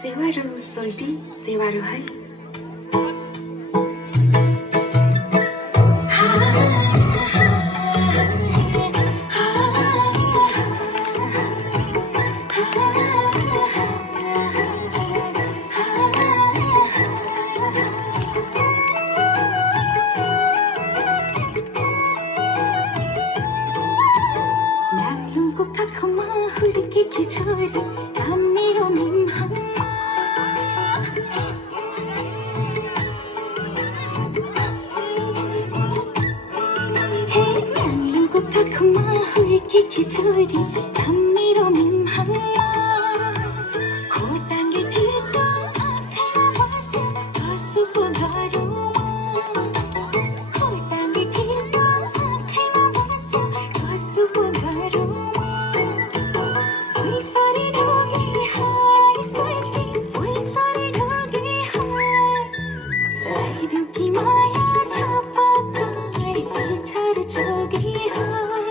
सेवारो सोल्टी सेवारो है नाग्लुङको काखमा हुर्केकी छोरी नाम मेरो मिमहम्मा नाग्लुङको काखमा हुर्केकी छोरी नाम मेरो मिमहम्मा खोटाङ्गे ठिटो आँखैमा बस्यो कसैको घरमा खोटाङ्गे ठिटो आँखैमा बस्यो कसैको घरमा ओइसरी ढोगे हाय सोल्टी ओइसरी ढोगे हाय लगाइदेऊ कि माया छपक्कै पिछाड जोगे हाय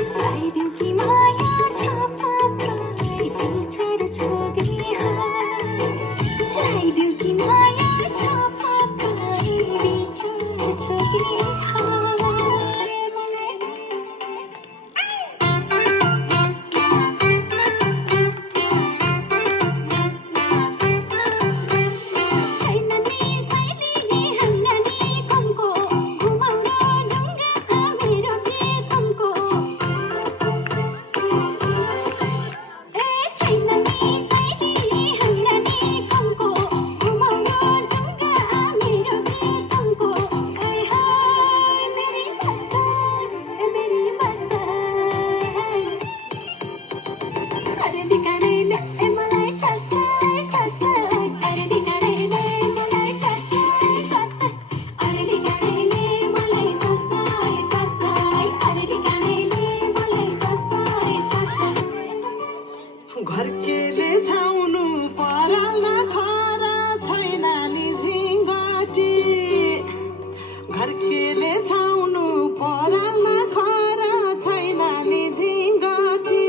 लगाइदेऊ कि माया छपक्कै पिछाड जोगे हाय लगाइदेऊ कि माया छपक्कै पिछाड जोगे हाय छैन नि सैली नि हाम्रा नि कमको घुमाउन जुङ्गा मेरो प्रियतमको छैन नि सैली नि हाम्रा नि कमको घुमाउन जुङ्गा मेरो प्रियतमको हाय हाय मेरी बसा अरे दिकारेले मलाई छसाई छसाई अरे दिकारेले मलाई छसाई छसाई अरे दिकारेले मलाई छसाई छसाई अरे दिकारेले मलाई छसाई छसाई घरकेले छाउनु पराल्न खरा छैन नि झिङ्गटी घरकेले छाउनु पराल्न खरा छैन नि झिङ्गटी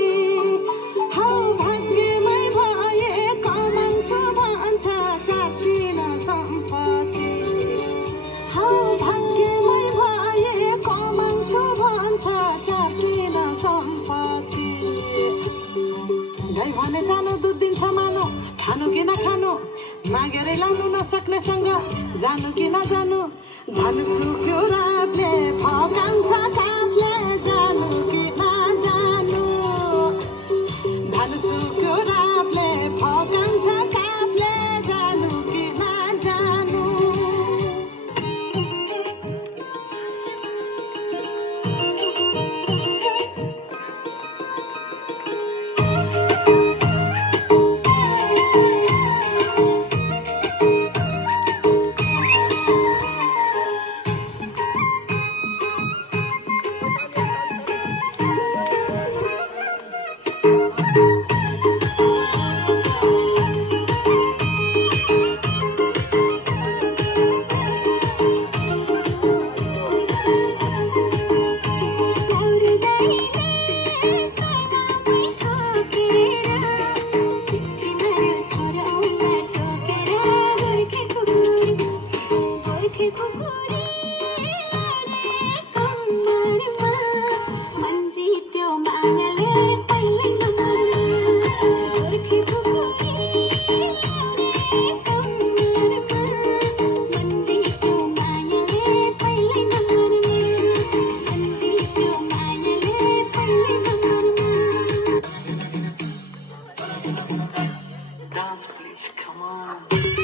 हौ भाग्यमै भए कमाउँछु भन्छ चाटिन सम्पत्ति हौ भाग्यमै भए कमाउँछु भन्छ चाटिन सम्पत्ति गाई भने सानो दुध दिन्छ मानो खानु कि नखानु मागेरै लाउनु नसक्नेसँग जानु कि नजानु धन सुक्यो रातले फकाउँछ काफले जानु कि नजानु धन सुक्यो रातले फकाउँछ काफले जानु कि नजानु Dance, please, come on.